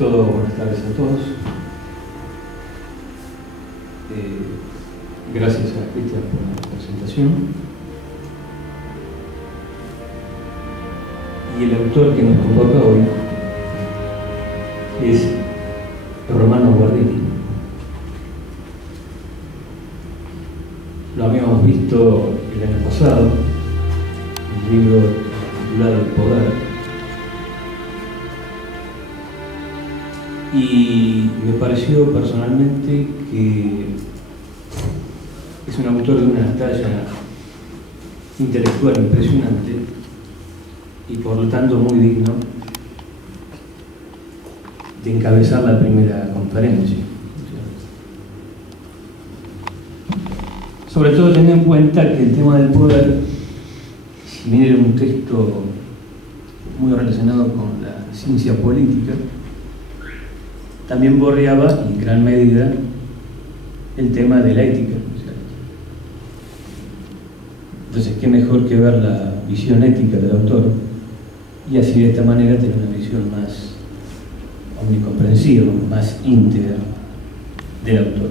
todo, buenas tardes a todos. Gracias a Cristian por la presentación. Y el autor que nos convoca hoy es Romano Guardini. Lo habíamos visto el año pasado, un libro titulado El Poder. Y me pareció personalmente que es un autor de una talla intelectual impresionante y por lo tanto muy digno de encabezar la primera conferencia. Sobre todo teniendo en cuenta que el tema del poder, si bien era un texto muy relacionado con la ciencia política, también bordeaba en gran medida el tema de la ética. Entonces, qué mejor que ver la visión ética del autor y así de esta manera tener una visión más omnicomprensiva, más íntegra del autor.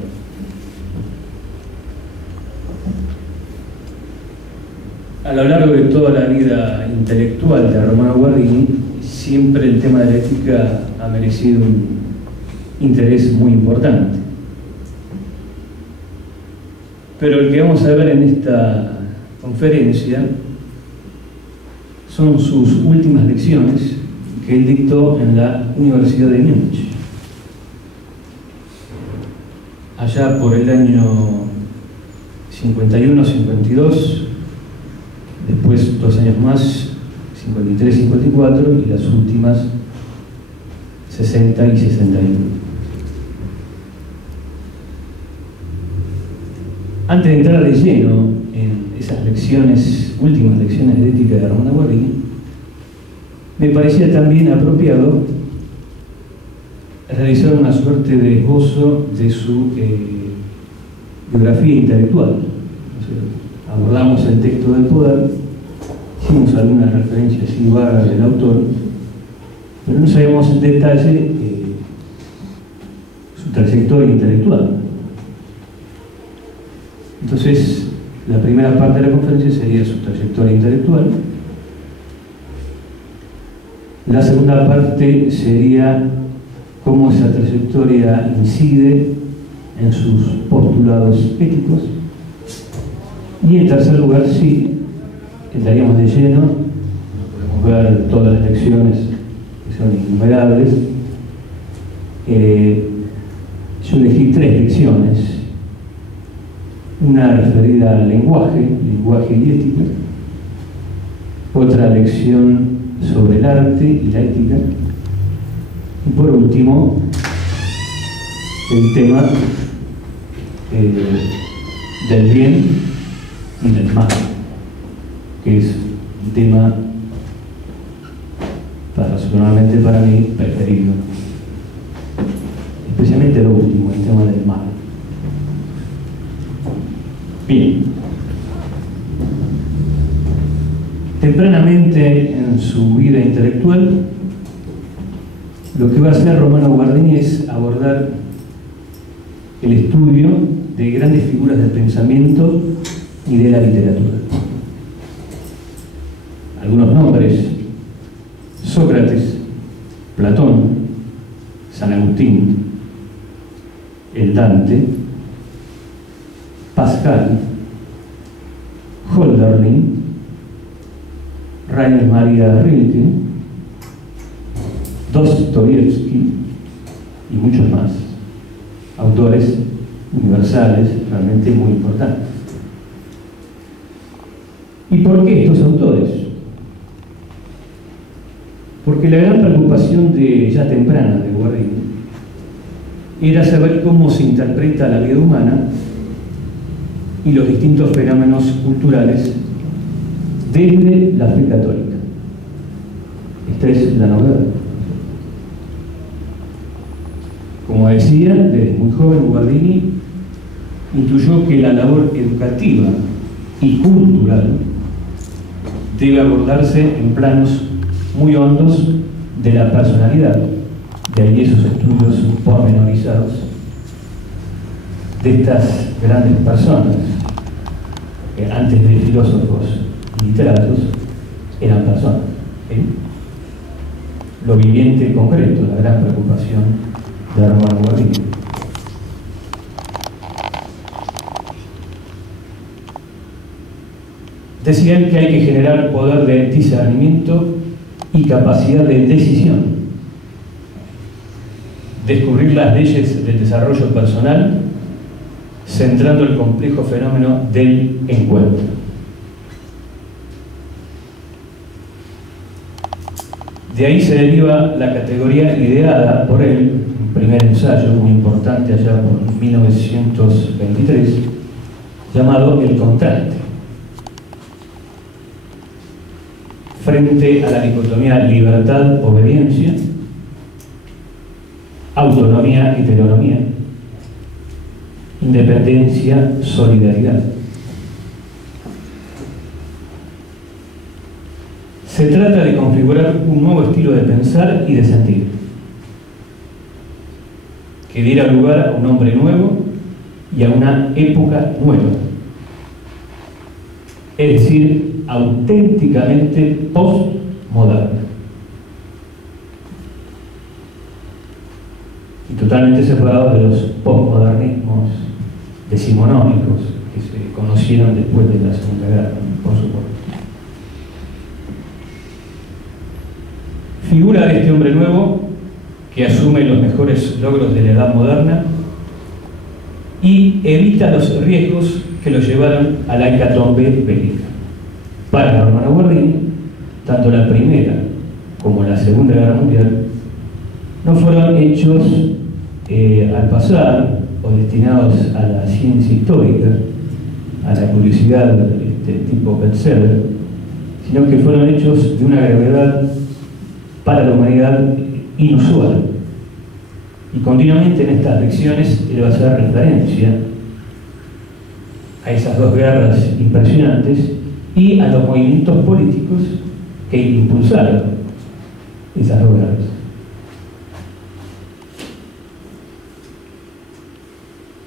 A lo largo de toda la vida intelectual de Romano Guardini, siempre el tema de la ética ha merecido un interés muy importante. Pero el que vamos a ver en esta conferencia son sus últimas lecciones que él dictó en la Universidad de Múnich. Allá por el año 51-52, después 2 años más, 53-54, y las últimas 60 y 61. Antes de entrar de lleno en esas lecciones, últimas lecciones de ética de Romano Guardini, me parecía también apropiado realizar una suerte de esbozo de su biografía intelectual. Abordamos el texto del poder, hicimos algunas referencias así vagas del autor, pero no sabemos en detalle su trayectoria intelectual. Entonces, la primera parte de la conferencia sería su trayectoria intelectual. La segunda parte sería cómo esa trayectoria incide en sus postulados éticos. Y en tercer lugar, sí, entraríamos de lleno, podemos ver todas las lecciones que son innumerables. Yo elegí 3 lecciones. Una referida al lenguaje y ética, otra lección sobre el arte y la ética, y por último, el tema del bien y del mal, que es un tema personalmente para mí preferido, especialmente lo último, el tema del mal. Bien. Tempranamente en su vida intelectual, lo que va a hacer Romano Guardini es abordar el estudio de grandes figuras del pensamiento y de la literatura. Algunos nombres: Sócrates, Platón, San Agustín, el Dante, Pascal, Hölderlin, Rainer Maria Rilke, Dostoyevsky y muchos más, autores universales realmente muy importantes. ¿Y por qué estos autores? Porque la gran preocupación ya temprana de Guardini era saber cómo se interpreta la vida humana y los distintos fenómenos culturales desde la fe católica. Esta es la novedad. Como decía, desde muy joven Guardini intuyó que la labor educativa y cultural debe abordarse en planos muy hondos de la personalidad, de ahí esos estudios pormenorizados de estas grandes personas que antes de filósofos y literatos eran personas, ¿sí? Lo viviente concreto, la gran preocupación de Romano Guardini. Decía él que hay que generar poder de discernimiento y capacidad de decisión, descubrir las leyes del desarrollo personal, centrando el complejo fenómeno del encuentro. De ahí se deriva la categoría ideada por él, un primer ensayo muy importante allá por 1923, llamado El contraste. Frente a la dicotomía libertad-obediencia, autonomía-heteronomía, independencia-solidaridad. Se trata de configurar un nuevo estilo de pensar y de sentir, que diera lugar a un hombre nuevo y a una época nueva, es decir, auténticamente postmoderna y totalmente separado de los postmodernismos decimonónicos que se conocieron después de la Segunda Guerra, por supuesto. Figura de este hombre nuevo que asume los mejores logros de la edad moderna y evita los riesgos que lo llevaron a la hecatombe bélica. Para Romano Guardini, tanto la Primera como la Segunda Guerra Mundial no fueron hechos al pasar o destinados a la ciencia histórica, a la curiosidad tipo bestseller, sino que fueron hechos de una gravedad para la humanidad inusual. Y continuamente en estas lecciones él va a hacer referencia a esas dos guerras impresionantes y a los movimientos políticos que impulsaron esas dos guerras.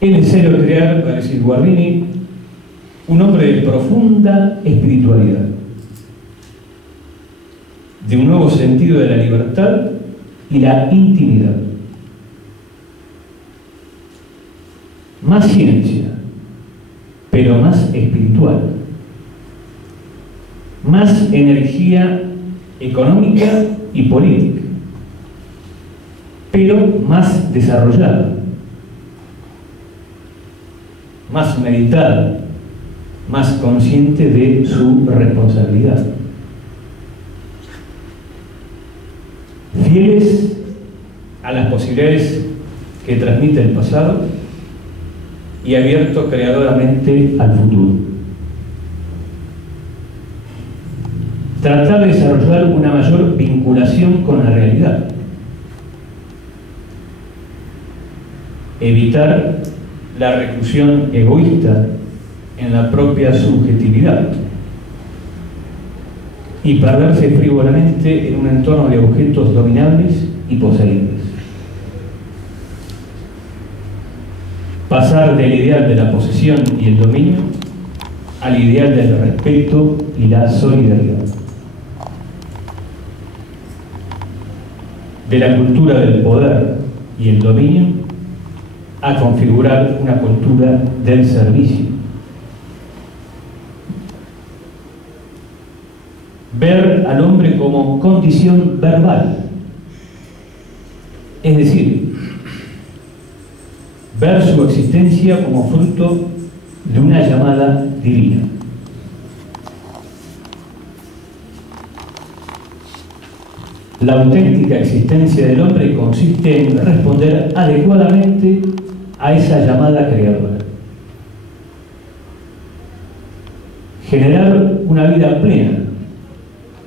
Es necesario crear, va a decir Guardini, un hombre de profunda espiritualidad, de un nuevo sentido de la libertad y la intimidad. Más ciencia, pero más espiritual. Más energía económica y política, pero más desarrollada. Más meditada, más consciente de su responsabilidad. Fieles a las posibilidades que transmite el pasado y abierto creadoramente al futuro. Tratar de desarrollar una mayor vinculación con la realidad. Evitar la reclusión egoísta en la propia subjetividad y perderse frívolamente en un entorno de objetos dominables y poseíbles. Pasar del ideal de la posesión y el dominio al ideal del respeto y la solidaridad. De la cultura del poder y el dominio a configurar una cultura del servicio. Ver al hombre como condición verbal, es decir, ver su existencia como fruto de una llamada divina. La auténtica existencia del hombre consiste en responder adecuadamente a esa llamada creadora. Generar una vida plena,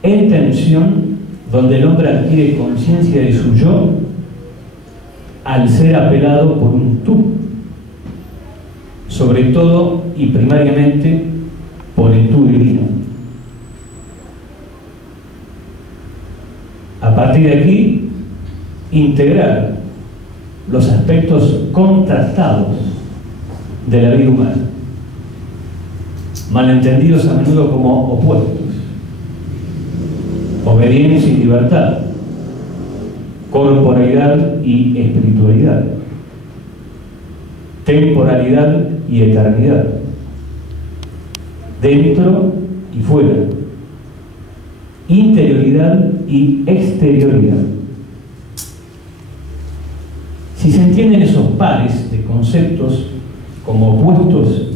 en tensión, donde el hombre adquiere conciencia de su yo al ser apelado por un tú, sobre todo y primariamente por el tú divino. A partir de aquí, integrar los aspectos contrastados de la vida humana, malentendidos a menudo como opuestos: obediencia y libertad, corporalidad y espiritualidad, temporalidad y eternidad, dentro y fuera, interioridad y exterioridad. Si se entienden esos pares de conceptos como opuestos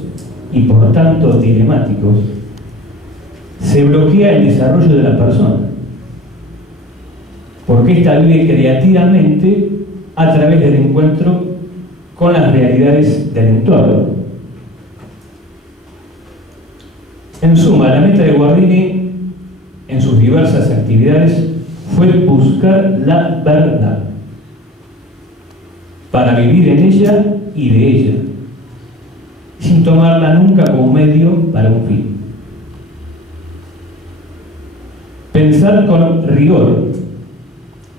y por tanto dilemáticos, se bloquea el desarrollo de la persona, porque ésta vive creativamente a través del encuentro con las realidades del entorno. En suma, la meta de Guardini en sus diversas actividades fue buscar la verdad para vivir en ella y de ella, sin tomarla nunca como medio para un fin. Pensar con rigor,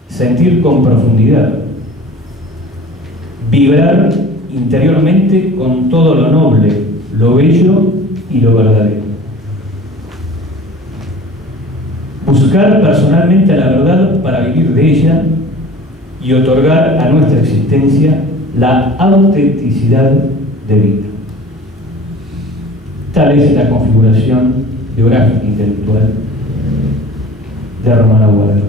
sentir con profundidad, vibrar interiormente con todo lo noble, lo bello y lo verdadero. Buscar personalmente a la verdad para vivir de ella y otorgar a nuestra existencia la autenticidad de vida. Tal es la configuración biográfica e intelectual de Romano Guardini.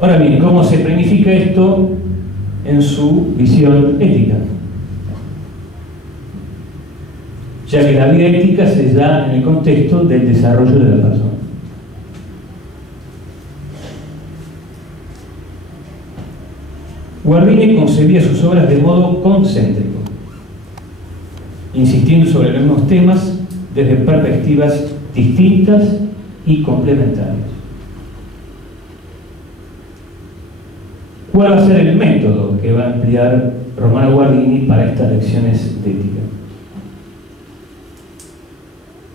Ahora bien, ¿cómo se planifica esto en su visión ética? Ya que la vida ética se da en el contexto del desarrollo de la persona. Guardini concebía sus obras de modo concéntrico, insistiendo sobre los mismos temas desde perspectivas distintas y complementarias. ¿Cuál va a ser el método que va a emplear Romano Guardini para estas lecciones de ética?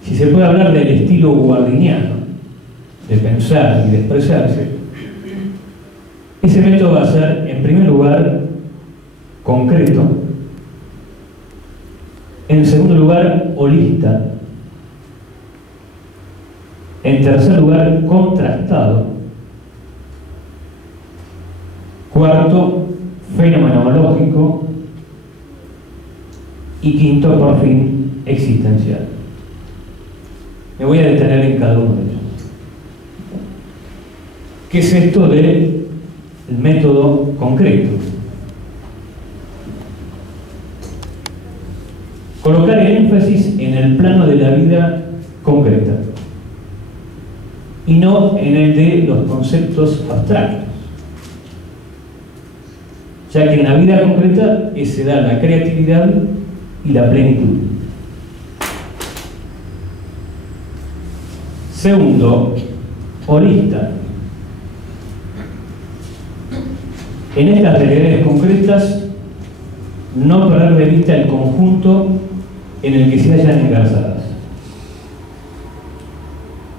Si se puede hablar del estilo guardiniano de pensar y de expresarse, ese método va a ser, en primer lugar, concreto, en segundo lugar, holista, en tercer lugar, contrastado, cuarto, fenomenológico y quinto, por fin, existencial. Me voy a detener en cada uno de ellos. ¿Qué es esto del método concreto? Colocar el énfasis en el plano de la vida concreta y no en el de los conceptos abstractos, ya que en la vida concreta se da la creatividad y la plenitud. Segundo, holista. En estas realidades concretas, no perder de vista el conjunto en el que se hallan engarzadas.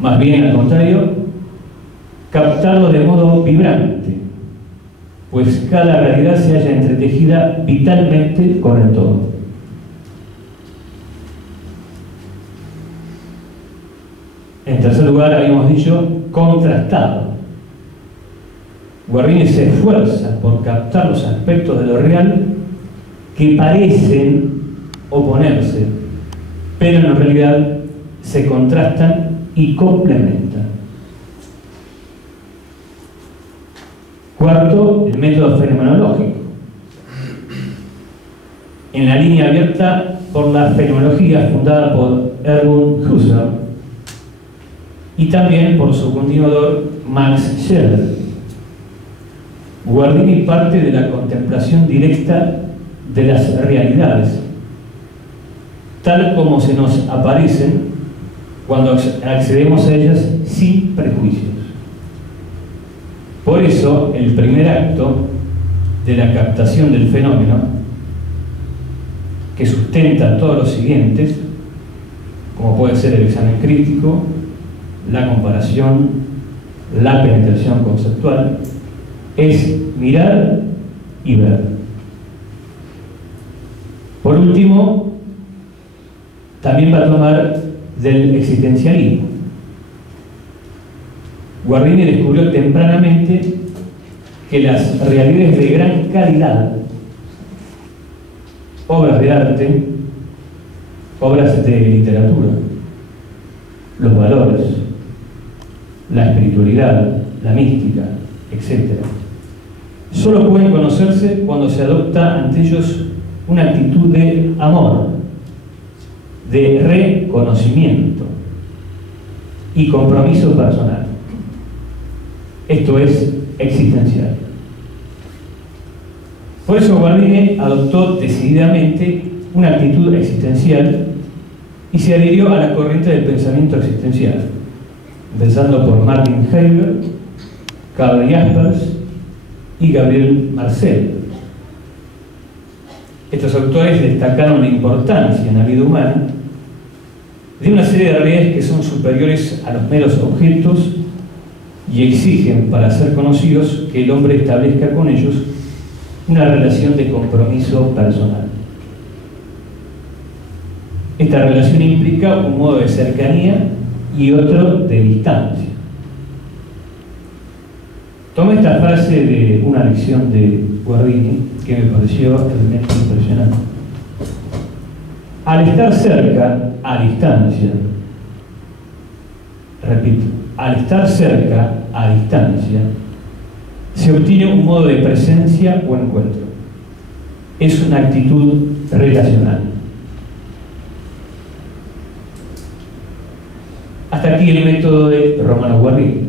Más bien, al contrario, captarlo de modo vibrante, pues cada realidad se halla entretejida vitalmente con el todo. En tercer lugar, habíamos dicho contrastado. Guardini se esfuerza por captar los aspectos de lo real que parecen oponerse, pero en realidad se contrastan y complementan. Cuarto, el método fenomenológico, en la línea abierta por la fenomenología fundada por Erwin Husserl y también por su continuador Max Scheler. Guardini parte de la contemplación directa de las realidades, tal como se nos aparecen cuando accedemos a ellas sin prejuicios. Por eso, el primer acto de la captación del fenómeno, que sustenta todos los siguientes, como puede ser el examen crítico, la comparación, la penetración conceptual, es mirar y ver. Por último, también va a tomar del existencialismo. Guardini descubrió tempranamente que las realidades de gran calidad, obras de arte, obras de literatura, los valores, la espiritualidad, la mística, etc., solo pueden conocerse cuando se adopta ante ellos una actitud de amor, de reconocimiento y compromiso personal. Esto es existencial. Por eso Guardini adoptó decididamente una actitud existencial y se adhirió a la corriente del pensamiento existencial, empezando por Martin Heidegger, Karl Jaspers y Gabriel Marcel. Estos autores destacaron la importancia en la vida humana de una serie de realidades que son superiores a los meros objetos y exigen, para ser conocidos, que el hombre establezca con ellos una relación de compromiso personal. Esta relación implica un modo de cercanía y otro de distancia. Tomé esta frase de una lección de Guardini que me pareció realmente impresionante. Al estar cerca, a distancia, repito, al estar cerca, a distancia, se obtiene un modo de presencia o encuentro. Es una actitud relacional. Hasta aquí el método de Romano Guardini.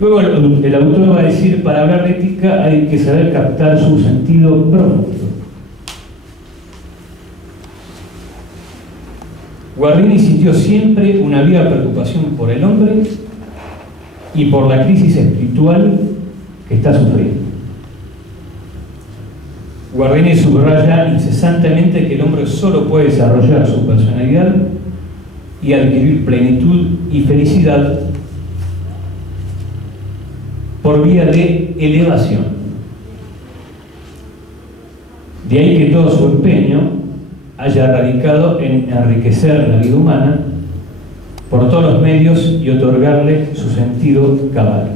Luego el autor va a decir, para hablar de ética hay que saber captar su sentido profundo. Guardini sintió siempre una viva preocupación por el hombre y por la crisis espiritual que está sufriendo. Guardini subraya incesantemente que el hombre solo puede desarrollar su personalidad y adquirir plenitud y felicidad por vía de elevación. De ahí que todo su empeño haya radicado en enriquecer la vida humana por todos los medios y otorgarle su sentido cabal.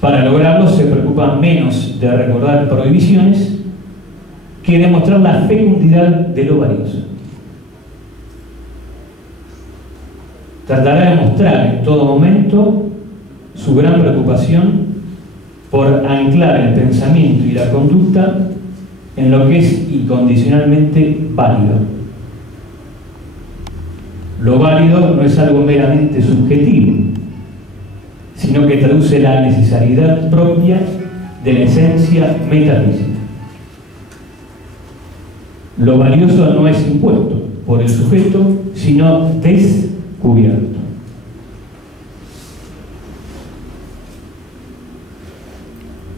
Para lograrlo se preocupa menos de recordar prohibiciones que de mostrar la fecundidad de lo valioso. Tratará de mostrar en todo momento su gran preocupación por anclar el pensamiento y la conducta en lo que es incondicionalmente válido. Lo válido no es algo meramente subjetivo, sino que traduce la necesariedad propia de la esencia metafísica. Lo valioso no es impuesto por el sujeto, sino descubierto.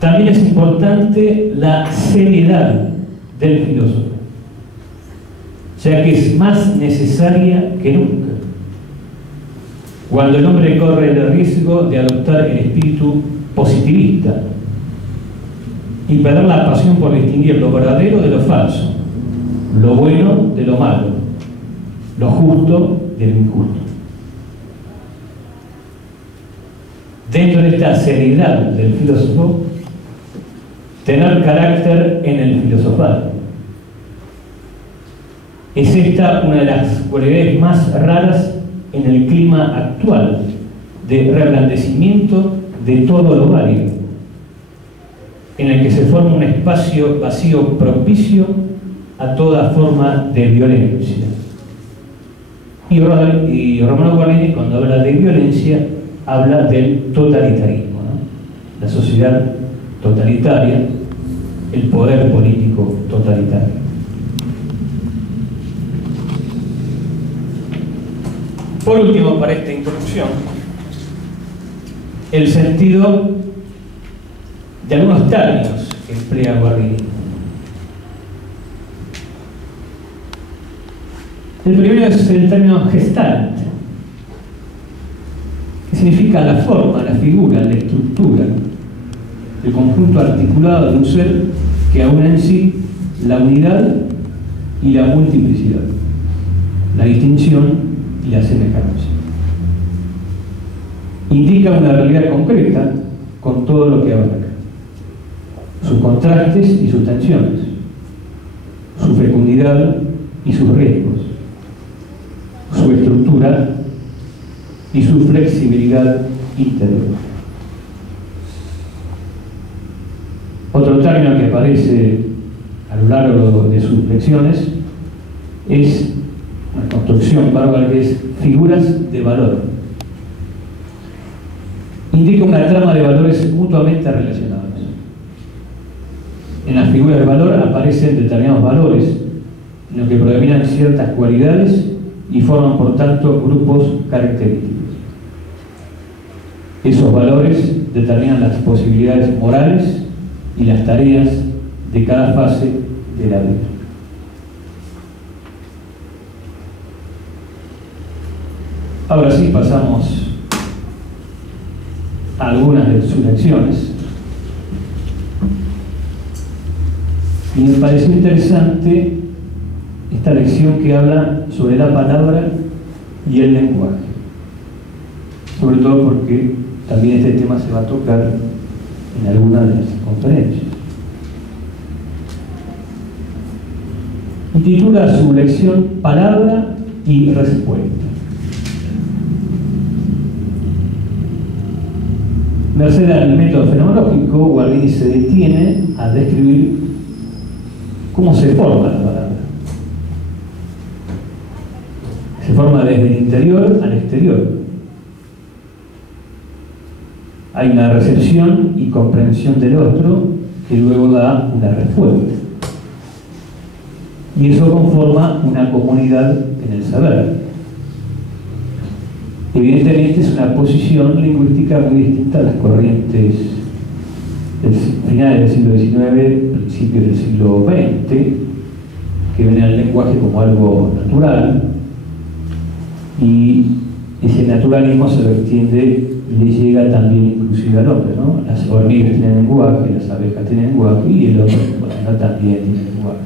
También es importante la seriedad del filósofo, ya que es más necesaria que nunca. Cuando el hombre corre el riesgo de adoptar el espíritu positivista y perder la pasión por distinguir lo verdadero de lo falso, lo bueno de lo malo, lo justo de lo injusto. Dentro de esta seriedad del filósofo, tener carácter en el filosofar. Es esta una de las cualidades más raras en el clima actual de reblandecimiento de todo lo válido, en el que se forma un espacio vacío propicio a toda forma de violencia. Y Romano Guardini, cuando habla de violencia, habla del totalitarismo, ¿no? La sociedad totalitaria, el poder político totalitario. Por último, para esta introducción, el sentido de algunos términos que emplea Guardini. El primero es el término gestalt. significa la forma, la figura, la estructura, el conjunto articulado de un ser que aúna en sí la unidad y la multiplicidad, la distinción y la semejanza. Indica una realidad concreta con todo lo que abarca, sus contrastes y sus tensiones, su fecundidad y sus riesgos, su estructura y su flexibilidad interior. Otro término que aparece a lo largo de sus lecciones es una construcción bárbara que es figuras de valor. Indica una trama de valores mutuamente relacionados. En las figuras de valor aparecen determinados valores en los que predominan ciertas cualidades y forman por tanto grupos característicos. Esos valores determinan las posibilidades morales y las tareas de cada fase de la vida. Ahora sí pasamos a algunas de sus lecciones. Y me pareció interesante esta lección que habla sobre la palabra y el lenguaje. Sobre todo porque también este tema se va a tocar en alguna de las conferencias. Y titula su lección Palabra y Respuesta. Merced al método fenomenológico, Guardini se detiene a describir cómo se forma la palabra. Se forma desde el interior al exterior. Hay una recepción y comprensión del otro que luego da una respuesta. Y eso conforma una comunidad en el saber. Evidentemente es una posición lingüística muy distinta a las corrientes del final del siglo XIX, principios del siglo XX, que ven al lenguaje como algo natural, y ese naturalismo se lo extiende y le llega también inclusive al hombre, ¿no? Las hormigas tienen lenguaje, las abejas tienen lenguaje y el hombre, bueno, también tiene lenguaje.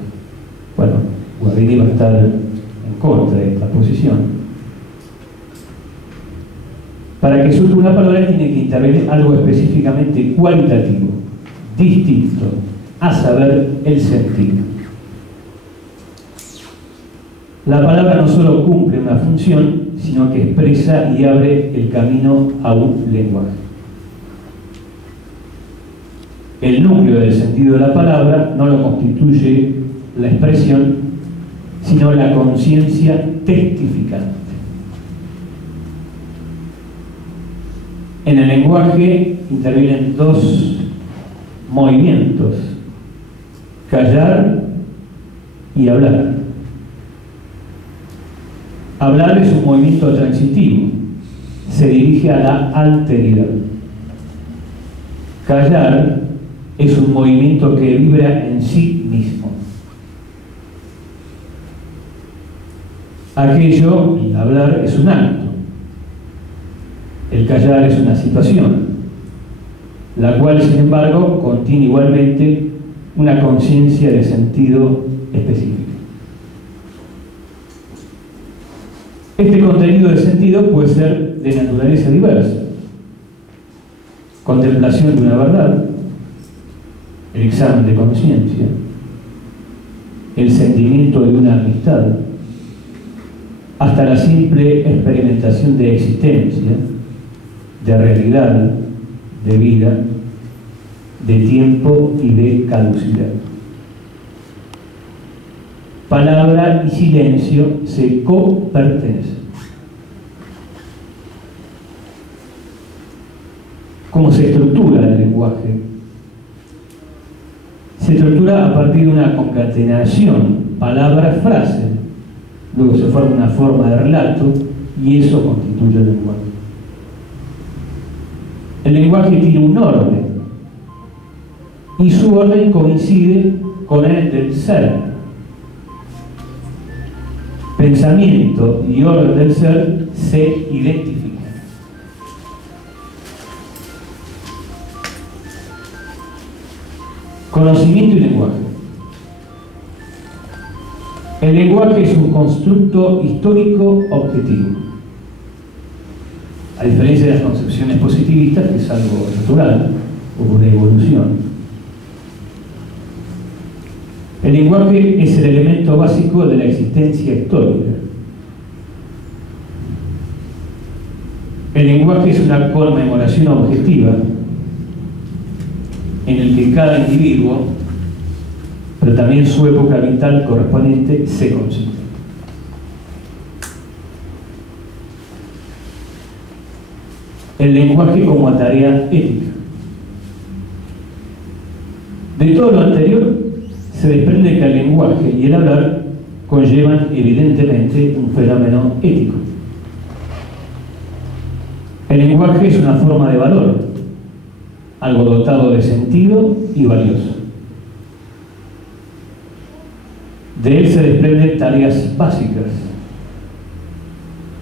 Bueno, Guardini va a estar en contra de esta posición. Para que surja una palabra tiene que intervenir algo específicamente cualitativo, distinto, a saber, el sentido. La palabra no solo cumple una función, sino que expresa y abre el camino a un lenguaje. El núcleo del sentido de la palabra no lo constituye la expresión, sino la conciencia testificante. En el lenguaje intervienen dos movimientos: callar y hablar. Hablar es un movimiento transitivo, se dirige a la alteridad. Callar es un movimiento que vibra en sí mismo. Aquello, el hablar, es un acto. El callar es una situación, la cual, sin embargo, contiene igualmente una conciencia de sentido específico. Este contenido de sentido puede ser de naturaleza diversa: contemplación de una verdad, el examen de conciencia, el sentimiento de una amistad, hasta la simple experimentación de existencia, de realidad, de vida, de tiempo y de caducidad. Palabra y silencio se copertenecen. ¿Cómo se estructura el lenguaje? Se estructura a partir de una concatenación palabra-frase, luego se forma una forma de relato y eso constituye el lenguaje. El lenguaje tiene un orden y su orden coincide con el del ser. Pensamiento y orden del ser se identifican. Conocimiento y lenguaje. El lenguaje es un constructo histórico objetivo. A diferencia de las concepciones positivistas, que es algo natural o una evolución. El lenguaje es el elemento básico de la existencia histórica. El lenguaje es una conmemoración objetiva en el que cada individuo, pero también su época vital correspondiente, se considera. El lenguaje como tarea ética. De todo lo anterior, se desprende que el lenguaje y el hablar conllevan evidentemente un fenómeno ético. El lenguaje es una forma de valor, algo dotado de sentido y valioso. De él se desprenden tareas básicas.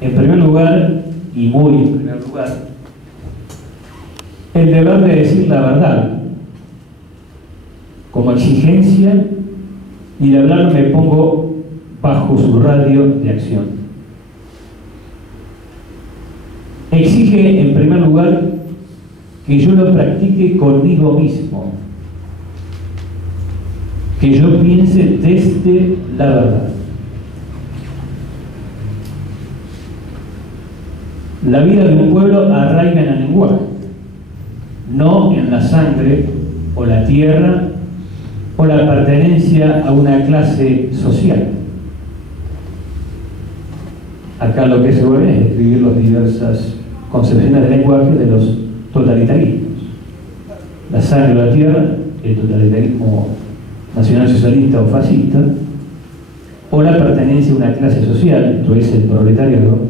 En primer lugar, y muy en primer lugar, el deber de decir la verdad como exigencia, y de hablar me pongo bajo su radio de acción. Exige en primer lugar que yo lo practique conmigo mismo, que yo piense desde la verdad. La vida de un pueblo arraiga en el lenguaje, no en la sangre o la tierra o la pertenencia a una clase social. Acá lo que se vuelve es describir las diversas concepciones del lenguaje de los totalitarismos. La sangre o la tierra, el totalitarismo nacionalsocialista o fascista, o la pertenencia a una clase social, esto es el proletariado,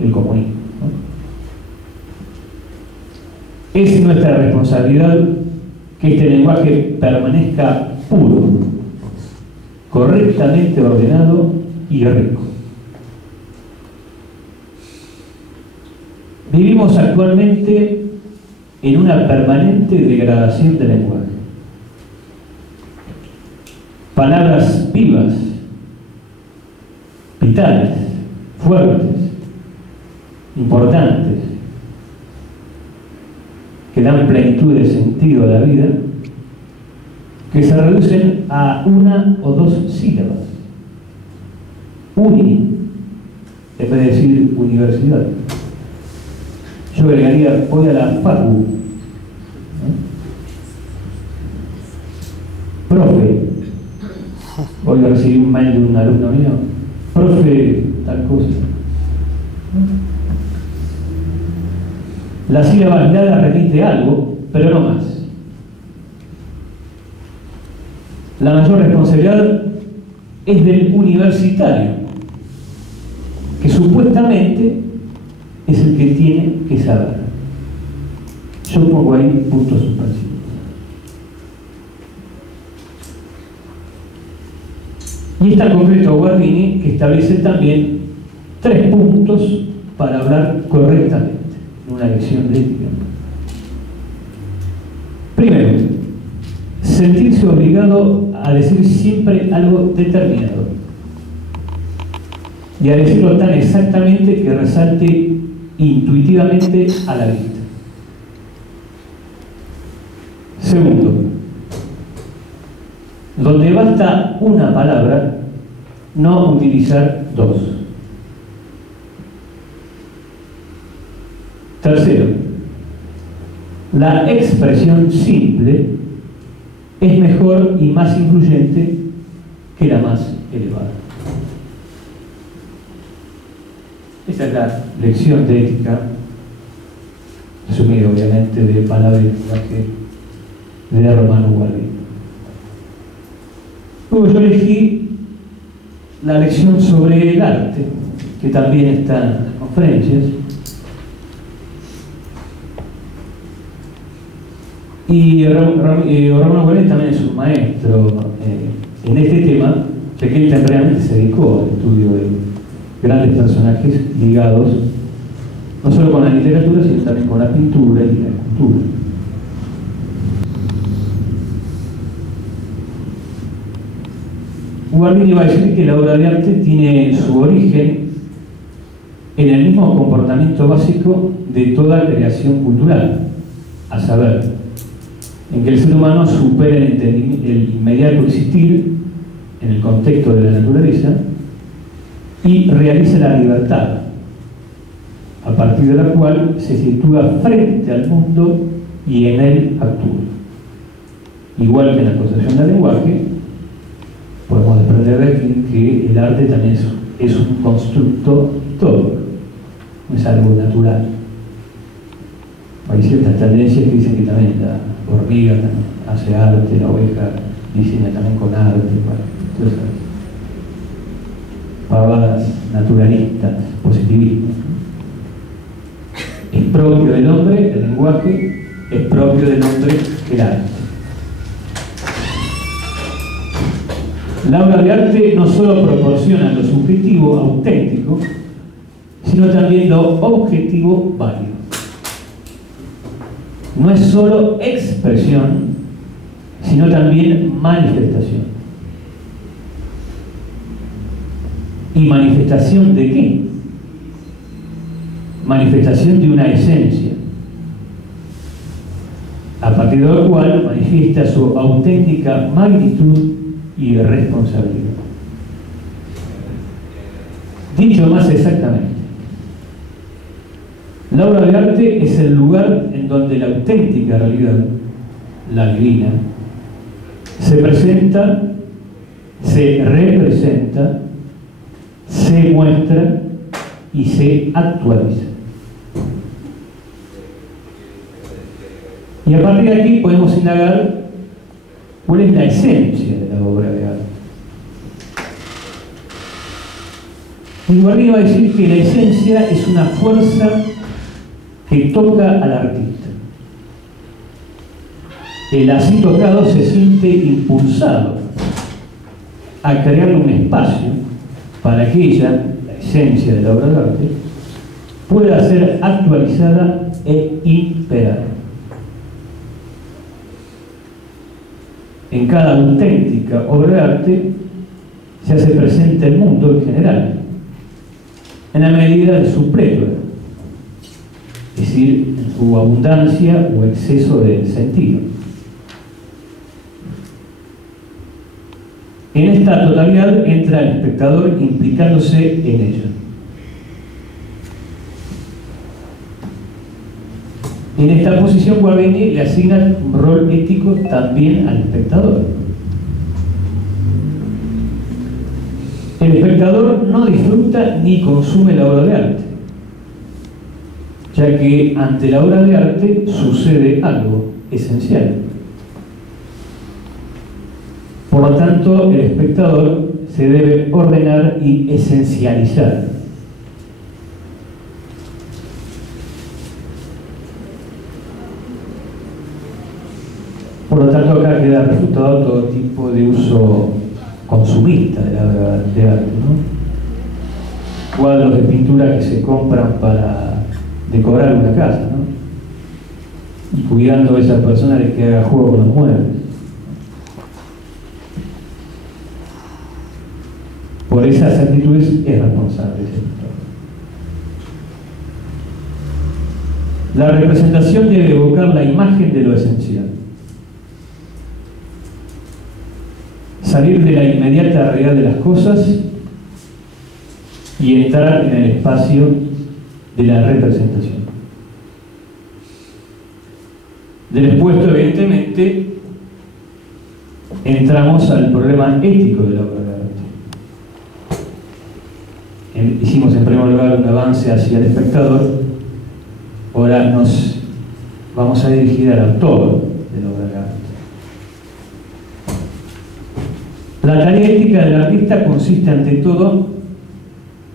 el comunismo, ¿no? Es nuestra responsabilidad que este lenguaje permanezca puro, correctamente ordenado y rico. Vivimos actualmente en una permanente degradación del lenguaje. Palabras vivas, vitales, fuertes, importantes, que dan plenitud de sentido a la vida, que se reducen a una o dos sílabas. Uni, en vez de decir universidad. Yo agregaría, voy a la facu. ¿No? Profe, hoy recibí un mail de un alumno mío. Profe, tal cosa. La sílaba aislada repite algo, pero no más. La mayor responsabilidad es del universitario, que supuestamente es el que tiene que saber. Yo pongo ahí puntos suspensivos. Y está concreto Guardini, que establece también 3 puntos para hablar correctamente en una lección de ética. Primero, sentirse obligado a decir siempre algo determinado y a decirlo tan exactamente que resalte intuitivamente a la vista. Segundo, donde basta una palabra, no utilizar 2. Tercero, la expresión simple es mejor y más influyente que la más elevada. Esa es la lección de ética, resumida obviamente de palabra y lenguaje de Romano Guardini. Luego yo elegí la lección sobre el arte, que también está en las conferencias. Y Romano Guardini también es un maestro en este tema, ya que él tempranamente se dedicó al estudio de grandes personajes ligados no solo con la literatura, sino también con la pintura y la escultura. Guardini va a decir que la obra de arte tiene su origen en el mismo comportamiento básico de toda creación cultural, a saber, en que el ser humano supera el inmediato existir en el contexto de la naturaleza y realiza la libertad, a partir de la cual se sitúa frente al mundo y en él actúa. Igual que en la construcción del lenguaje, podemos desprender de aquí que el arte también es un constructo histórico, no es algo natural. Hay ciertas tendencias que dicen que también la hormiga hace arte, la oveja diseña también con arte, bueno, entonces, pavadas naturalistas, positivismo. Es propio del hombre el lenguaje, es propio del hombre el arte. La obra de arte no solo proporciona lo subjetivo auténtico, sino también lo objetivo válido. No es solo expresión, sino también manifestación. ¿Y manifestación de qué? Manifestación de una esencia, a partir de la cual manifiesta su auténtica magnitud y responsabilidad. Dicho más exactamente, la obra de arte es el lugar en donde la auténtica realidad, la divina, se presenta, se representa, se muestra y se actualiza. Y a partir de aquí podemos indagar cuál es la esencia de la obra de arte. Y Guardini va a decir que la esencia es una fuerza que toca al artista. El así tocado se siente impulsado a crear un espacio para que ella, la esencia de la obra de arte, pueda ser actualizada e imperar. En cada auténtica obra de arte se hace presente el mundo en general, en la medida de su plétora, es decir, en su abundancia o exceso de sentido. En esta totalidad entra el espectador implicándose en ella. En esta posición Guardini le asigna un rol ético también al espectador. El espectador no disfruta ni consume la obra de arte, ya que ante la obra de arte sucede algo esencial. Por lo tanto, el espectador se debe ordenar y esencializar. Por lo tanto, acá queda refutado todo tipo de uso consumista de la obra de arte, ¿no? Cuadros de pintura que se compran para decorar una casa, ¿no? Y cuidando a esa persona de que haga juego con los muebles. Por esas actitudes es responsable ese pintor. La representación debe evocar la imagen de lo esencial. Salir de la inmediata realidad de las cosas y entrar en el espacio de la representación. Después, evidentemente, entramos al problema ético de la obra de arte. Hicimos en primer lugar un avance hacia el espectador, ahora nos vamos a dirigir al autor de la obra de arte. La tarea ética del artista consiste ante todo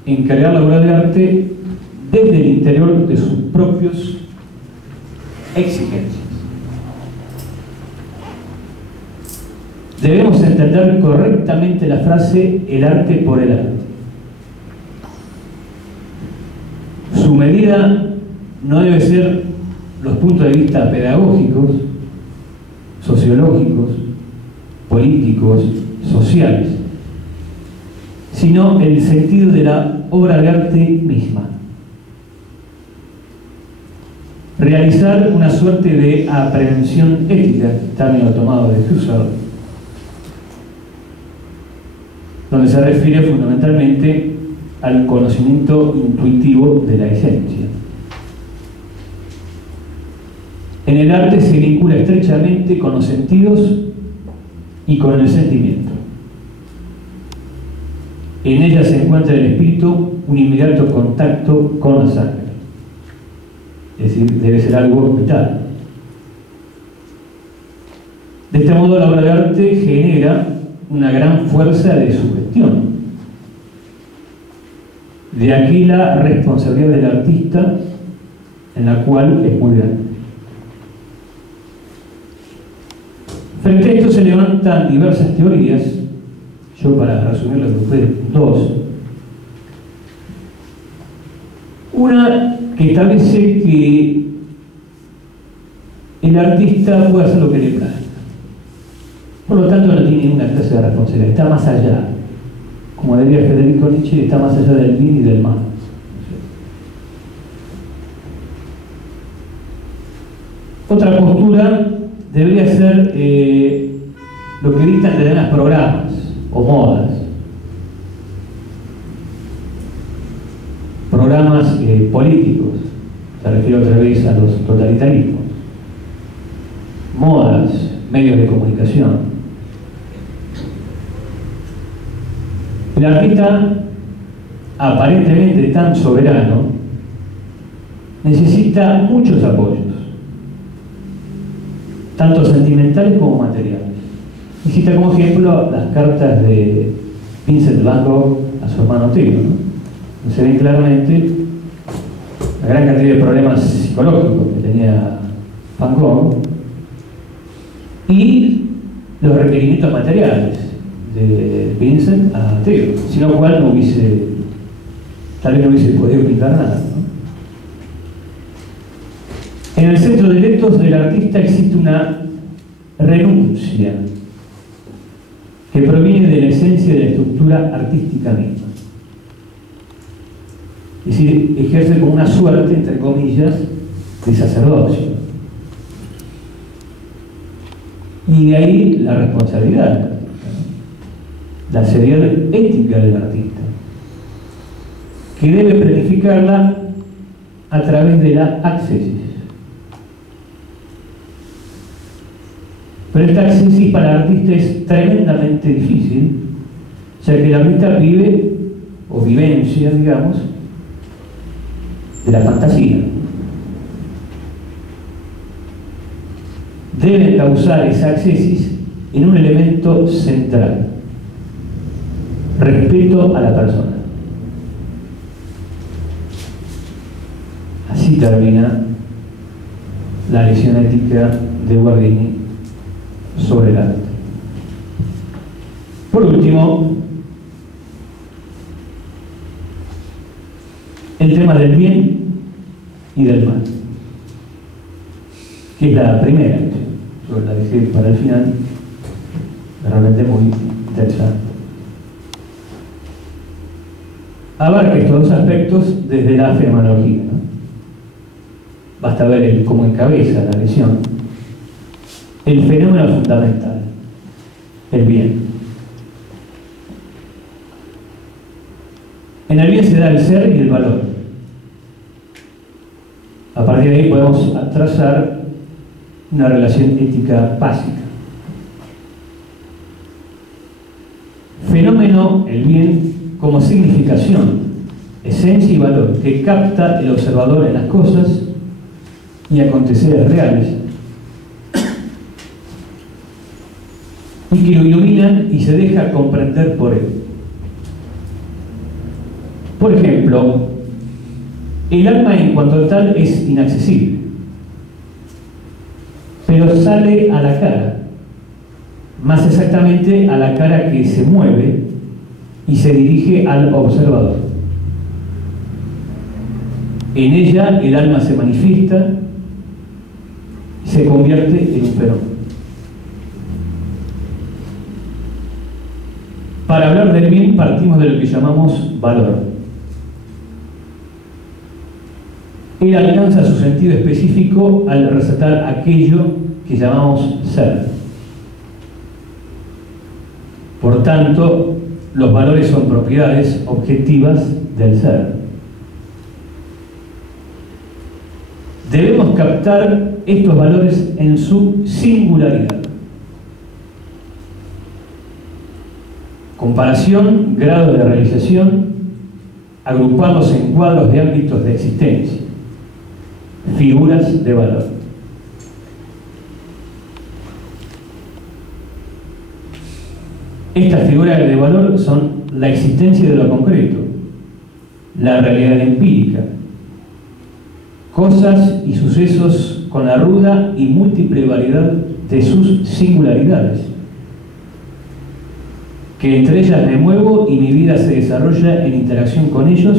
en crear la obra de arte desde el interior de sus propios exigencias. Debemos entender correctamente la frase "el arte por el arte". Su medida no debe ser los puntos de vista pedagógicos, sociológicos, políticos, sociales, sino el sentido de la obra de arte misma. Realizar una suerte de aprehensión ética, término tomado de Husserl, donde se refiere fundamentalmente al conocimiento intuitivo de la esencia. En el arte se vincula estrechamente con los sentidos y con el sentimiento. En ella se encuentra el espíritu un inmediato contacto con la sangre. Es decir, debe ser algo vital. De este modo, la obra de arte genera una gran fuerza de sugestión. De aquí la responsabilidad del artista, en la cual es muy grande. Frente a esto se levantan diversas teorías. Yo, para resumirlo, agrupé dos. Una que establece que el artista puede hacer lo que le plazca. Por lo tanto, no tiene ninguna clase de responsabilidad. Está más allá. Como diría Federico Nietzsche, está más allá del bien y del mal. Otra postura debería ser lo que dictan determinados programas o modas. Programas políticos, se refiere otra vez a los totalitarismos. Modas, medios de comunicación. El artista, aparentemente tan soberano, necesita muchos apoyos, tanto sentimentales como materiales. Necesita como ejemplo las cartas de Vincent Van Gogh a su hermano Theo, ¿no? Se ven claramente la gran cantidad de problemas psicológicos que tenía Van Gogh y los requerimientos materiales de Vincent a Theo, sin lo cual tal vez no hubiese podido pintar nada, ¿no? En el centro de electos del artista existe una renuncia que proviene de la esencia de la estructura artística misma. Es decir, ejerce como una suerte, entre comillas, de sacerdocio. Y de ahí la responsabilidad, la seriedad ética del artista, que debe planificarla a través de la accesis. Pero esta accesis para el artista es tremendamente difícil, ya que el artista vive, o vivencia, digamos, de la fantasía. Debe causar esa accesis en un elemento central: respeto a la persona. Así termina la lección ética de Guardini sobre el arte. Por último, el tema del bien y del mal, que es la primera lección. Yo la dejé para el final, realmente muy interesante. Abarca estos dos aspectos desde la fenomenología, ¿no? Basta ver cómo encabeza la lección el fenómeno fundamental, el bien. En el bien se da el ser y el valor. A partir de ahí podemos trazar una relación ética básica. Fenómeno, el bien, como significación, esencia y valor que capta el observador en las cosas y aconteceres reales, y que lo iluminan y se deja comprender por él. Por ejemplo, el alma en cuanto tal es inaccesible, pero sale a la cara, más exactamente a la cara que se mueve y se dirige al observador. En ella el alma se manifiesta y se convierte en un fenómeno. Para hablar del bien partimos de lo que llamamos valor. Él alcanza su sentido específico al resaltar aquello que llamamos ser. Por tanto, los valores son propiedades objetivas del ser. Debemos captar estos valores en su singularidad. Comparación, grado de realización, agrupados en cuadros de ámbitos de existencia, figuras de valor. Estas figuras de valor son la existencia de lo concreto, la realidad empírica, cosas y sucesos con la ruda y múltiple variedad de sus singularidades, que entre ellas me muevo y mi vida se desarrolla en interacción con ellos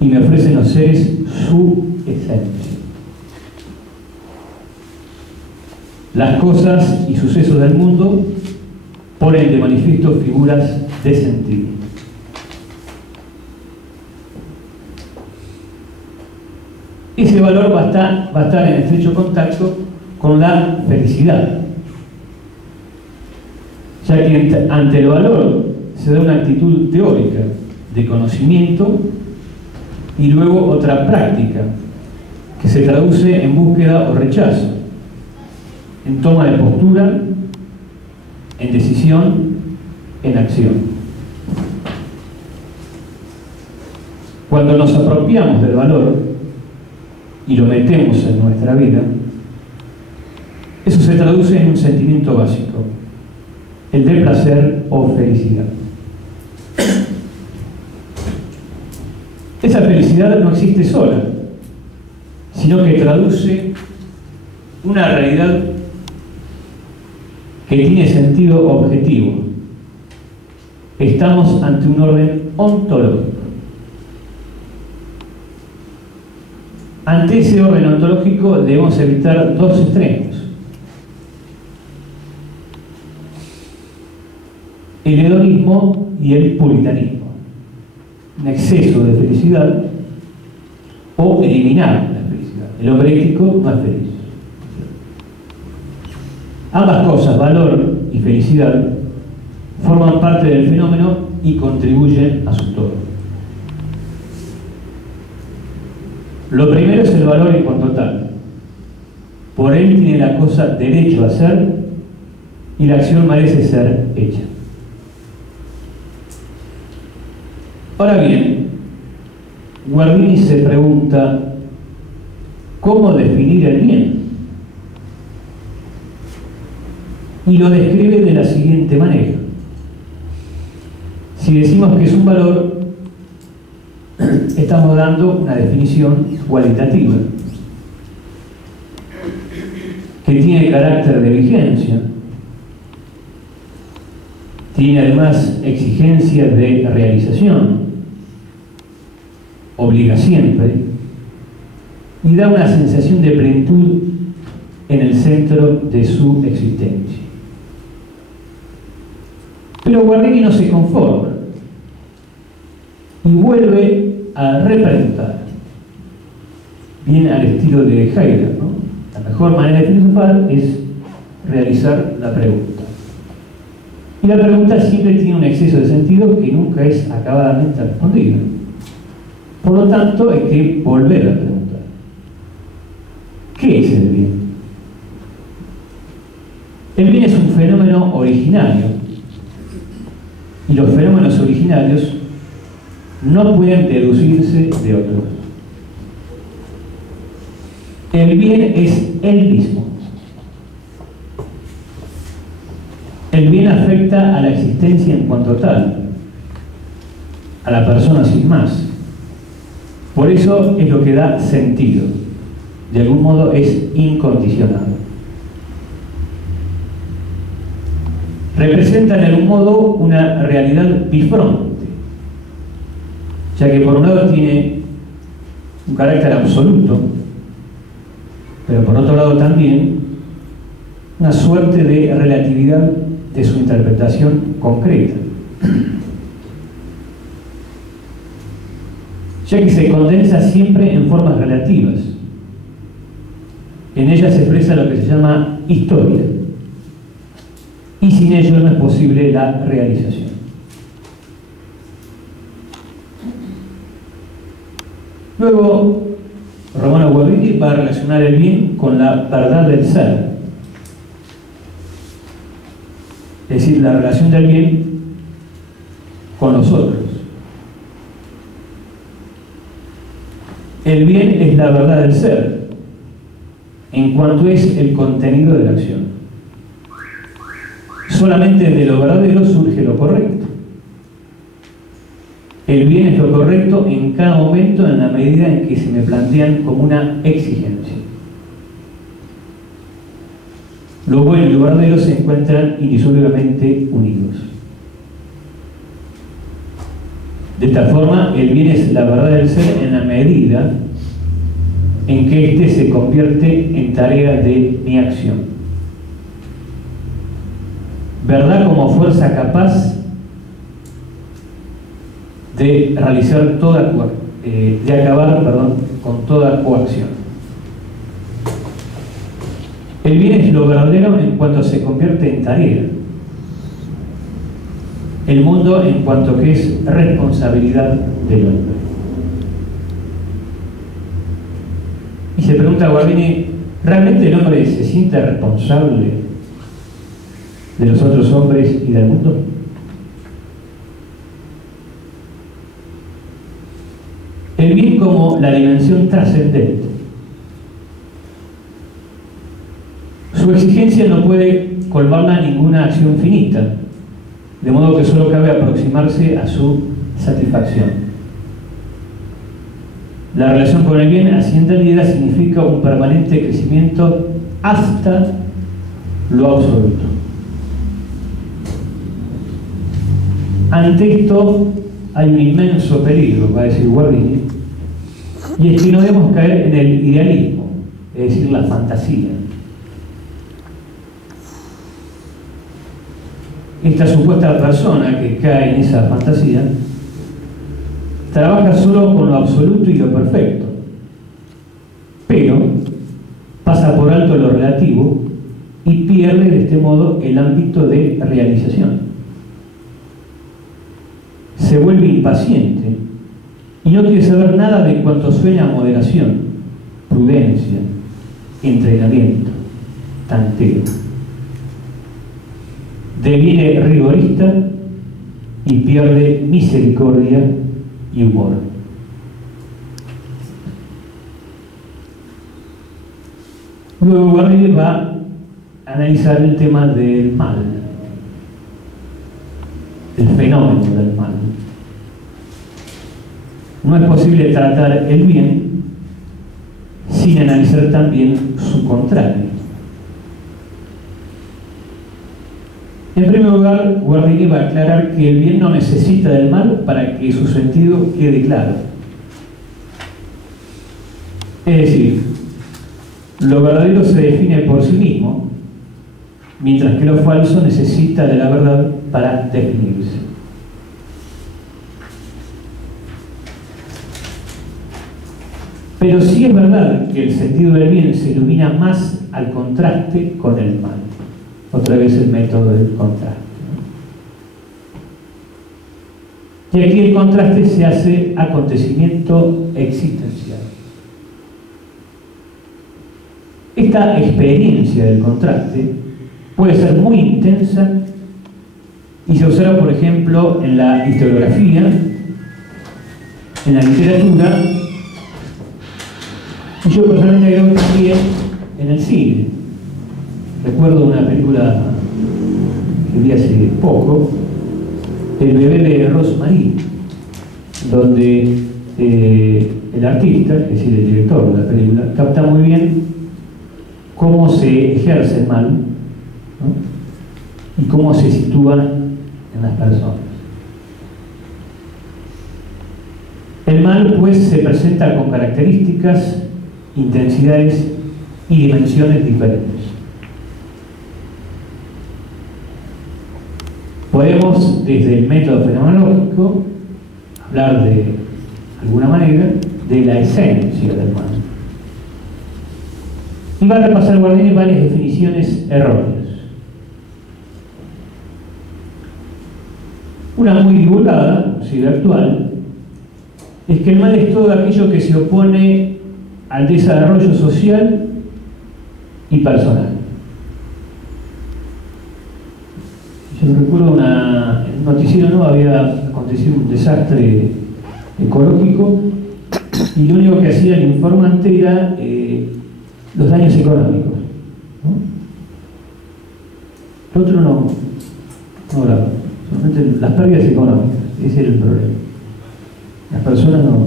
y me ofrecen los seres su esencia. Las cosas y sucesos del mundo ponen de manifiesto figuras de sentido. Ese valor va a estar en estrecho contacto con la felicidad, ya que ante el valor se da una actitud teórica de conocimiento y luego otra práctica que se traduce en búsqueda o rechazo, en toma de postura, en decisión, en acción. Cuando nos apropiamos del valor y lo metemos en nuestra vida, eso se traduce en un sentimiento básico, el de placer o felicidad. Esa felicidad no existe sola, sino que traduce una realidad que tiene sentido objetivo. Estamos ante un orden ontológico. Ante ese orden ontológico debemos evitar dos extremos: el hedonismo y el puritanismo, un exceso de felicidad o eliminar la felicidad. El hombre ético no es feliz. Ambas cosas, valor y felicidad, forman parte del fenómeno y contribuyen a su todo. Lo primero es el valor en cuanto tal. Por él tiene la cosa derecho a ser y la acción merece ser hecha. Ahora bien, Guardini se pregunta: ¿cómo definir el bien? Y lo describe de la siguiente manera. Si decimos que es un valor, estamos dando una definición cualitativa que tiene carácter de vigencia, tiene además exigencias de realización, obliga siempre y da una sensación de plenitud en el centro de su existencia. Pero Guardini no se conforma y vuelve a repreguntar, bien al estilo de Heidegger, ¿no? La mejor manera de filosofar es realizar la pregunta. Y la pregunta siempre tiene un exceso de sentido que nunca es acabadamente respondida. Por lo tanto, hay que volver a preguntar: ¿qué es el bien? El bien es un fenómeno originario, y los fenómenos originarios no pueden deducirse de otros. El bien es él mismo. El bien afecta a la existencia en cuanto tal, a la persona sin más. Por eso es lo que da sentido. De algún modo es incondicional. Representa en algún modo una realidad bifronte, ya que por un lado tiene un carácter absoluto, pero por otro lado también una suerte de relatividad de su interpretación concreta. ya que se condensa siempre en formas relativas. En ella se expresa lo que se llama historia, y sin ello no es posible la realización. Luego, Romano Guardini va a relacionar el bien con la verdad del ser, es decir, la relación del bien con los otros. El bien es la verdad del ser, en cuanto es el contenido de la acción. Solamente de lo verdadero surge lo correcto. El bien es lo correcto en cada momento en la medida en que se me plantean como una exigencia. Lo bueno y lo verdadero se encuentran indisolublemente unidos. De esta forma, el bien es la verdad del ser en la medida en que éste se convierte en tarea de mi acción. Verdad como fuerza capaz de realizar de acabar con toda coacción. El bien es lo verdadero en cuanto se convierte en tarea. El mundo en cuanto que es responsabilidad del hombre. Y se pregunta Guardini, ¿realmente el hombre se siente responsable de los otros hombres y del mundo? El bien como la dimensión trascendente. Su exigencia no puede colmarla ninguna acción finita, de modo que solo cabe aproximarse a su satisfacción. La relación con el bien, así entendida, significa un permanente crecimiento hasta lo absoluto. Ante esto hay un inmenso peligro, va a decir Guardini, y es que no debemos caer en el idealismo, es decir, la fantasía. Esta supuesta persona que cae en esa fantasía trabaja solo con lo absoluto y lo perfecto, pero pasa por alto lo relativo y pierde de este modo el ámbito de realización. Se vuelve impaciente y no quiere saber nada de cuanto suena a moderación, prudencia, entrenamiento, tanteo. Deviene rigorista y pierde misericordia y humor. Luego Guardini va a analizar el tema del mal, el fenómeno del mal. No es posible tratar el bien sin analizar también su contrario. En primer lugar, Guardini va a aclarar que el bien no necesita del mal para que su sentido quede claro. Es decir, lo verdadero se define por sí mismo, mientras que lo falso necesita de la verdad para definirse. Pero sí es verdad que el sentido del bien se ilumina más al contraste con el mal. Otra vez el método del contraste. Y aquí el contraste se hace acontecimiento existencial. Esta experiencia del contraste puede ser muy intensa y se observa, por ejemplo, en la historiografía, en la literatura, y yo personalmente creo que también en el cine. Recuerdo una película que vi hace poco, El bebé de Rosemary, donde el artista, es decir, el director de la película, capta muy bien cómo se ejerce el mal, ¿no? Y cómo se sitúa en las personas. El mal, pues, se presenta con características, intensidades y dimensiones diferentes. Podemos podemos, desde el método fenomenológico, hablar de alguna manera de la esencia del mal. Y va a repasar Guardini varias definiciones erróneas. Una muy divulgada, actual, es que el mal es todo aquello que se opone al desarrollo social y personal. Yo recuerdo en un noticiero nuevo había acontecido un desastre ecológico y lo único que hacía el informante era los daños económicos, ¿no? Lo otro no hablaba, solamente las pérdidas económicas, ese era el problema. Las personas no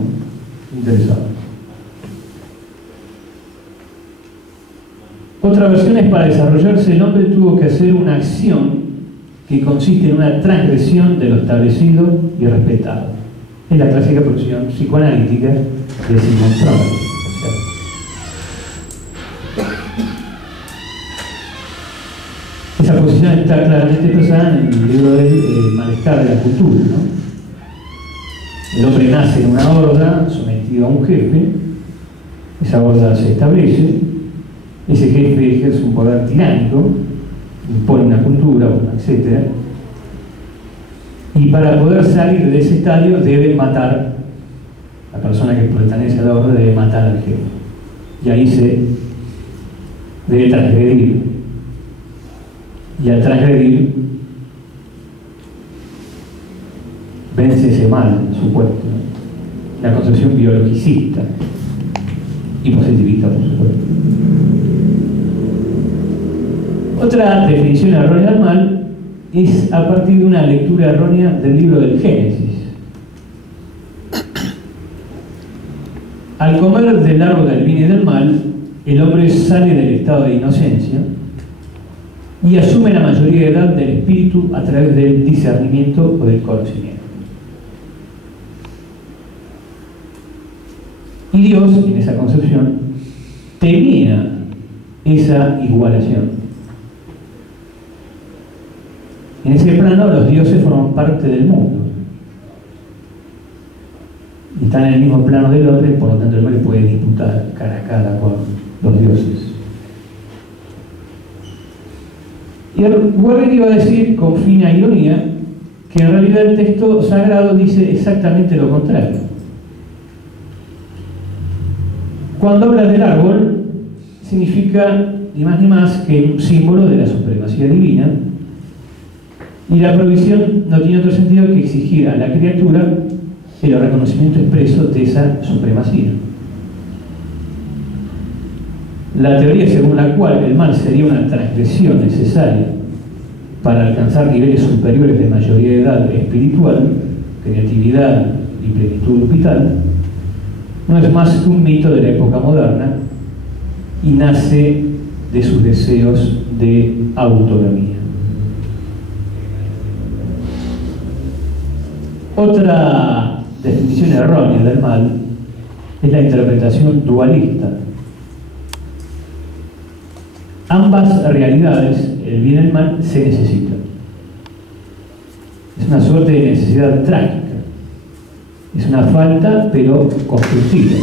interesaban. Otra versión es: para desarrollarse el hombre tuvo que hacer una acción que consiste en una transgresión de lo establecido y respetado. Es la clásica posición psicoanalítica de Sigmund Freud. Esa posición está claramente expresada en el libro del malestar de la cultura, ¿no? El hombre nace en una horda, sometido a un jefe, esa horda se establece, ese jefe ejerce un poder tiránico, impone una cultura, etc. Y para poder salir de ese estadio debe matar, la persona que pertenece a la horda debe matar al jefe. Y ahí se debe transgredir. Y al transgredir, vence ese mal, supuesto, ¿no? La concepción biologicista y positivista, por supuesto. Otra definición errónea del mal es a partir de una lectura errónea del libro del Génesis. Al comer del árbol del bien y del mal, el hombre sale del estado de inocencia y asume la mayoría de edad del espíritu a través del discernimiento o del conocimiento. Y Dios, en esa concepción, temía esa igualación. En ese plano, los dioses forman parte del mundo. Y están en el mismo plano del hombre, por lo tanto el hombre puede disputar cara a cara con los dioses. Y Guardini va a decir, con fina ironía, que en realidad el texto sagrado dice exactamente lo contrario. Cuando habla del árbol, significa ni más ni más que un símbolo de la supremacía divina, y la provisión no tiene otro sentido que exigir a la criatura el reconocimiento expreso de esa supremacía. La teoría según la cual el mal sería una transgresión necesaria para alcanzar niveles superiores de mayoría de edad espiritual, creatividad y plenitud vital, no es más que un mito de la época moderna y nace de sus deseos de autonomía. Otra definición errónea del mal es la interpretación dualista. Ambas realidades, el bien y el mal, se necesitan. Es una suerte de necesidad trágica. Es una falta, pero constructiva.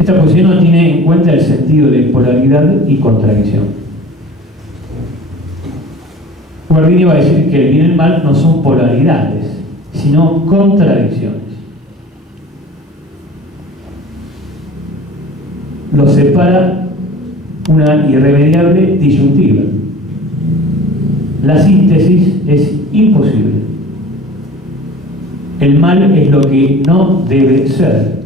Esta posición no tiene en cuenta el sentido de polaridad y contradicción. Guardini va a decir que el bien y el mal no son polaridades, sino contradicciones. Los separa una irremediable disyuntiva. La síntesis es imposible. El mal es lo que no debe ser.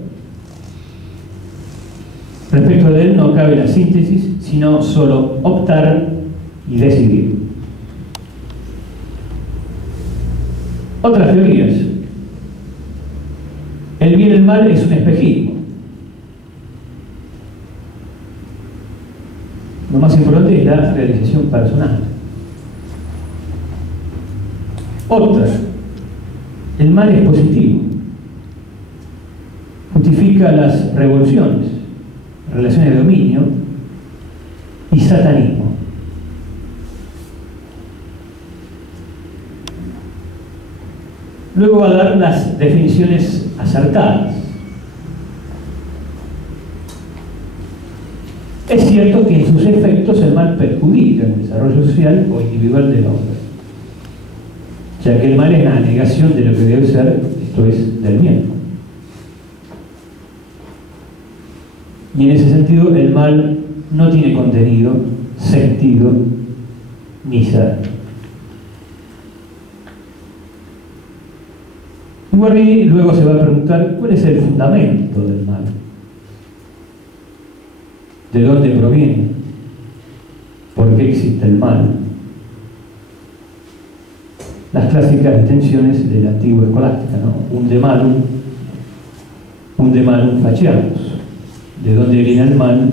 Respecto de él no cabe la síntesis, sino solo optar y decidir. Otras teorías. El bien y el mal es un espejismo. Lo más importante es la realización personal. Otra. El mal es positivo. Justifica las revoluciones, relaciones de dominio y satanismo. Luego va a dar las definiciones acertadas. Es cierto que en sus efectos el mal perjudica el desarrollo social o individual del hombre, ya que el mal es la negación de lo que debe ser, esto es, del bien. Y en ese sentido el mal no tiene contenido, sentido ni ser. Y Guarini luego se va a preguntar cuál es el fundamento del mal, de dónde proviene, por qué existe el mal. Las clásicas distinciones de la antigua escolástica, ¿no? Un de malum faciamus. ¿De dónde viene el mal?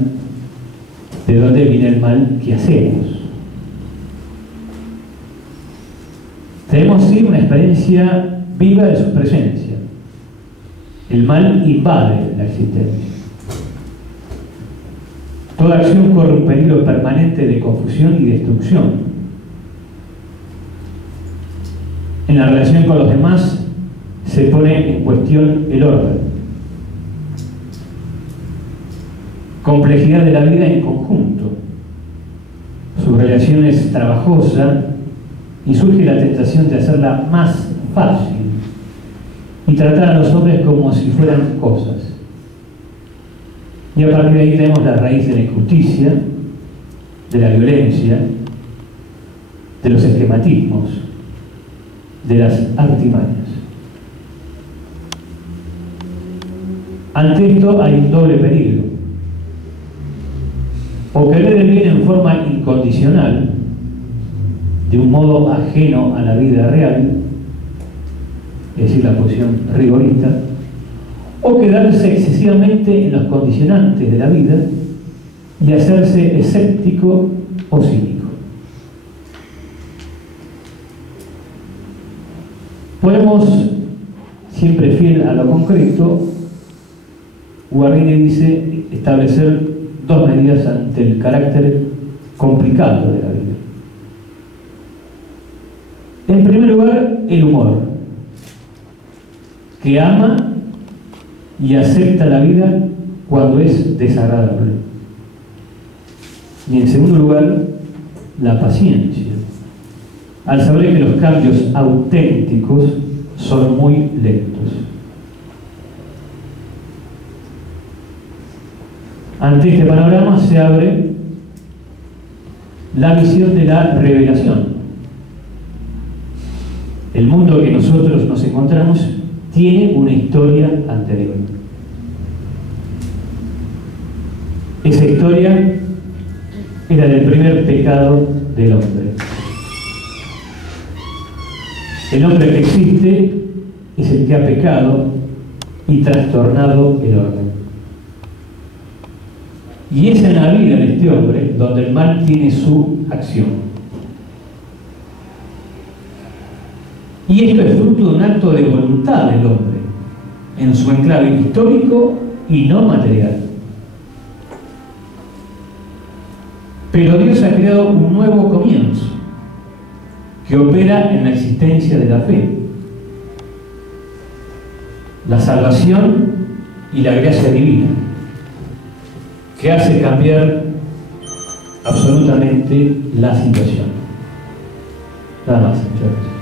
¿De dónde viene el mal que hacemos? Tenemos sí una experiencia viva de su presencia. El mal invade la existencia. Toda acción corre un peligro permanente de confusión y destrucción. En la relación con los demás se pone en cuestión el orden. Complejidad de la vida en conjunto. Su relación es trabajosa y surge la tentación de hacerla más fácil y tratar a los hombres como si fueran cosas. Y a partir de ahí tenemos la raíz de la injusticia, de la violencia, de los esquematismos, de las artimañas. Ante esto hay un doble peligro. O querer el bien en forma incondicional, de un modo ajeno a la vida real, es decir, la posición rigorista, o quedarse excesivamente en los condicionantes de la vida y hacerse escéptico o cínico. Podemos, siempre fiel a lo concreto, Guarini dice, establecer dos medidas ante el carácter complicado de la vida. En primer lugar, el humor, que ama y acepta la vida cuando es desagradable. Y en segundo lugar, la paciencia, al saber que los cambios auténticos son muy lentos. Ante este panorama se abre la visión de la revelación. El mundo que nosotros nos encontramos tiene una historia anterior. Esa historia era del primer pecado del hombre. El hombre que existe es el que ha pecado y trastornado el orden. Y es en la vida de este hombre donde el mal tiene su acción. Y esto es fruto de un acto de voluntad del hombre, en su enclave histórico y no material. Pero Dios ha creado un nuevo comienzo, que opera en la existencia de la fe, la salvación y la gracia divina, que hace cambiar absolutamente la situación. Nada más, muchas gracias.